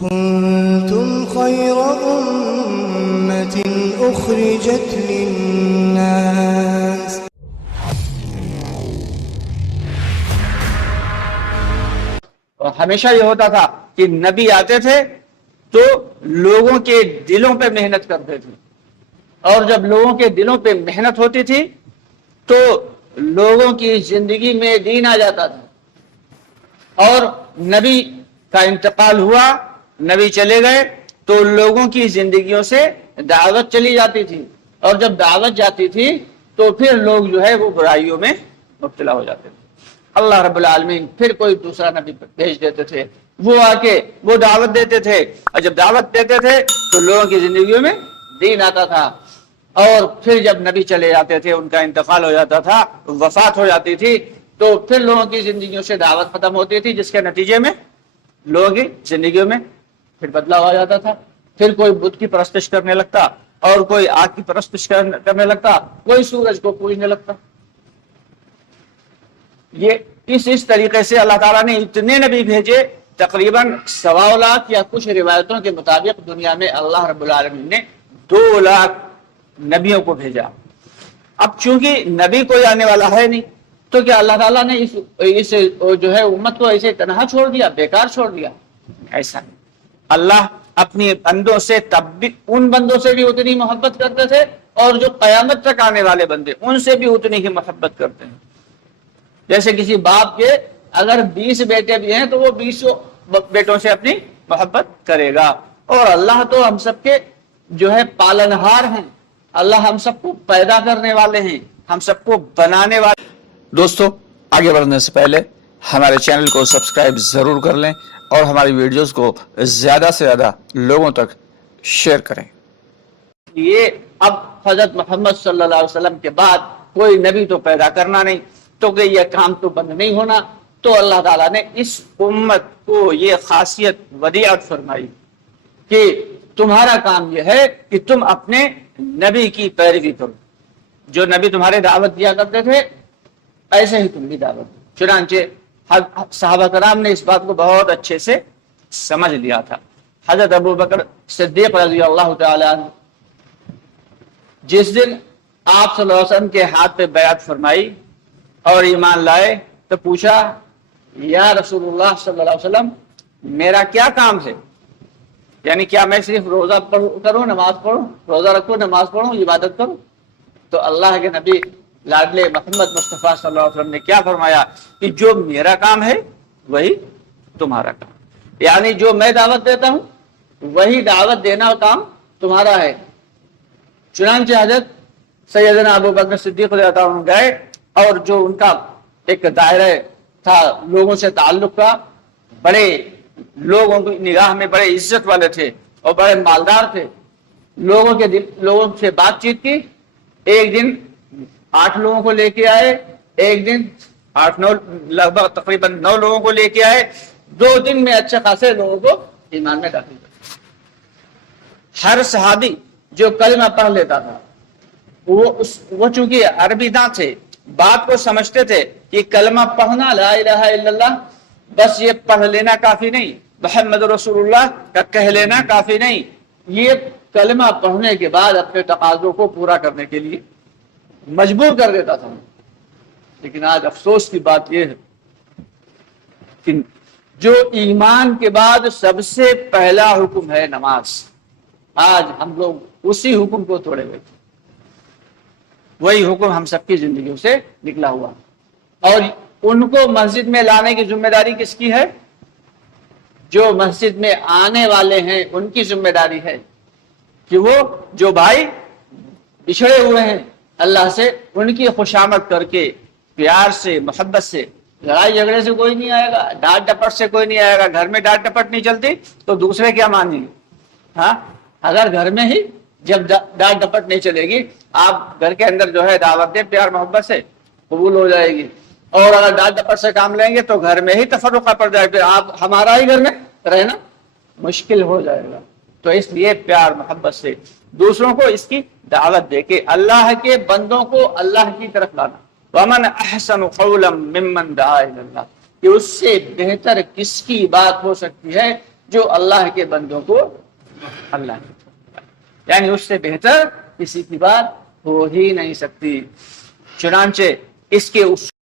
كنتم خير أمة أخرجت للناس اور ہمیشہ یہ ہوتا تھا کہ نبی آتے تھے تو لوگوں کے دلوں پہ محنت کرتے تھے، اور جب لوگوں کے دلوں پہ محنت ہوتی تھی تو لوگوں کی زندگی میں دین آ جاتا تھا، اور نبی کا انتقال ہوا، نبی چلے گئے تو لوگوں کی زندگیوں سے دعوت چلی جاتی تھی، اور جب دعوت جاتی تھی تو پھر لوگ جو ہے وہ برائیوں میں مبتلا ہو جاتے تھے۔ اللہ رب العالمین پھر کوئی دوسرا نبی بھیج دیتے تھے، وہ آ کے وہ دعوت دیتے تھے، اور جب دعوت دیتے تھے تو لوگوں کی زندگیوں میں دین آتا تھا، اور پھر جب نبی چلے جاتے تھے، ان کا انتقال ہو جاتا تھا، وفات ہو جاتی تھی، تو پھر لوگوں کی زندگیوں سے دعوت ختم ہوتی تھی، جس کے نتیجے میں لوگوں کی زندگیوں میں پھر بدلاؤ آ جاتا تھا۔ پھر کوئی بت کی پرستش کرنے لگتا، اور کوئی آگ کی پرستش کرنے لگتا، کوئی سورج کو پوجنے لگتا۔ یہ اس طریقے سے اللہ تعالیٰ نے اتنے نبی بھیجے، تقریباً 1.25 لاکھ یا کچھ روایتوں کے مطابق دنیا میں اللہ رب العالمین نے 2 لاکھ نبیوں کو بھیجا۔ اب چونکہ نبی کوئی آنے والا ہے نہیں، تو کیا اللہ تعالیٰ نے اس جو ہے امت کو ایسے تنہا چھوڑ دیا، بیکار چھوڑ دیا؟ ایسا نہیں۔ اللہ اپنی بندوں سے تب بھی، ان بندوں سے بھی اتنی محبت کرتے تھے، اور جو قیامت تک آنے والے بندے ان سے بھی اتنی ہی محبت کرتے ہیں۔ جیسے کسی باپ کے اگر 20 بیٹے بھی ہیں تو وہ 20 بیٹوں سے اپنی محبت کرے گا، اور اللہ تو ہم سب کے جو ہے پالنہار ہیں، اللہ ہم سب کو پیدا کرنے والے ہیں، ہم سب کو بنانے والے۔ دوستو، آگے بڑھنے سے پہلے ہمارے چینل کو سبسکرائب ضرور کر لیں، اور ہماری ویڈیوز کو زیادہ سے زیادہ لوگوں تک شیئر کریں۔ یہ اب حضرت محمد صلی اللہ علیہ وسلم کے بعد کوئی نبی تو پیدا کرنا نہیں، تو کہ یہ کام تو بند نہیں ہونا، تو اللہ تعالیٰ نے اس امت کو یہ خاصیت ودیعت فرمائی کہ تمہارا کام یہ ہے کہ تم اپنے نبی کی پیروی کرو، جو نبی تمہارے دعوت دیا کرتے تھے ایسے ہی تم بھی دعوت دو۔ چنانچہ صحابہ کرام نے اس بات کو بہت اچھے سے سمجھ لیا تھا۔ حضرت ابو بکر صدیق رضی اللہ تعالی عنہ جس دن آپ صلی اللہ علیہ وسلم کے ہاتھ پہ بیعت فرمائی اور ایمان لائے تو پوچھا، یا رسول اللہ صلی اللہ علیہ وسلم، میرا کیا کام ہے؟ یعنی کیا میں صرف روزہ کروں، نماز پڑھوں، روزہ رکھوں، نماز پڑھوں، عبادت کروں؟ تو اللہ کے نبی لاڈلے محمد مصطفیٰ صلی اللہ علیہ وسلم نے کیا فرمایا کہ جو میرا کام ہے وہی تمہارا کام، یعنی جو میں دعوت دیتا ہوں وہی دعوت دینا کام تمہارا ہے۔ چنانچہ حضرت سیدنا ابو بکر صدیق رضی اللہ عنہ گئے، اور جو ان کا ایک دائرہ تھا لوگوں سے تعلق کا، بڑے لوگوں کی نگاہ میں بڑے عزت والے تھے اور بڑے مالدار تھے، لوگوں سے بات چیت کی۔ ایک دن 8 لوگوں کو لے کے آئے، ایک دن 8-9 لگ بھگ تقریباً 9 لوگوں کو لے کے آئے، 2 دن میں اچھے خاصے لوگوں کو ایمان میں داخل کیا۔ ہر صحابی جو کلمہ پڑھ لیتا تھا، وہ چونکہ عربی داں تھے، بات کو سمجھتے تھے کہ کلمہ پڑھنا لا الہ الا اللہ بس یہ پڑھ لینا کافی نہیں، محمد رسول اللہ کا کہہ لینا کافی نہیں، یہ کلمہ پڑھنے کے بعد اپنے تقاضوں کو پورا کرنے کے لیے مجبور کر دیتا تھا۔ لیکن آج افسوس کی بات یہ ہے کہ جو ایمان کے بعد سب سے پہلا حکم ہے نماز، آج ہم لوگ اسی حکم کو توڑے ہوئے تھے۔ وہی حکم ہم سب کی زندگیوں سے نکلا ہوا، اور ان کو مسجد میں لانے کی ذمہ داری کس کی ہے؟ جو مسجد میں آنے والے ہیں ان کی ذمہ داری ہے کہ وہ جو بھائی بچھڑے ہوئے ہیں اللہ سے، ان کی خوشامد کر کے پیار سے، محبت سے، لڑائی جھگڑے سے کوئی نہیں آئے گا، ڈانٹ ڈپٹ سے کوئی نہیں آئے گا۔ گھر میں ڈانٹ ڈپٹ نہیں چلتی تو دوسرے کیا مانیں گے؟ ہاں، اگر گھر میں ہی جب ڈانٹ ڈپٹ نہیں چلے گی، آپ گھر کے اندر جو ہے دعوت دیں پیار محبت سے، قبول ہو جائے گی، اور اگر ڈانٹ ڈپٹ سے کام لیں گے تو گھر میں ہی تفرقہ پڑ جائے گا، آپ ہمارا ہی گھر میں رہنا مشکل ہو جائے گا۔ تو اس لیے پیار محبت سے دوسروں کو اس کی دعوت دے کے اللہ کے بندوں کو اللہ کی طرف لانا۔ وَمَنْ أَحْسَنُ قَوْلًا مِّمَّنْ دَعَا إِلَى اللَّهِ، کہ اس سے بہتر کس کی بات ہو سکتی ہے جو اللہ کے بندوں کو اللہ نے، یعنی اس سے بہتر کسی کی بات ہو ہی نہیں سکتی۔ چنانچہ اس کے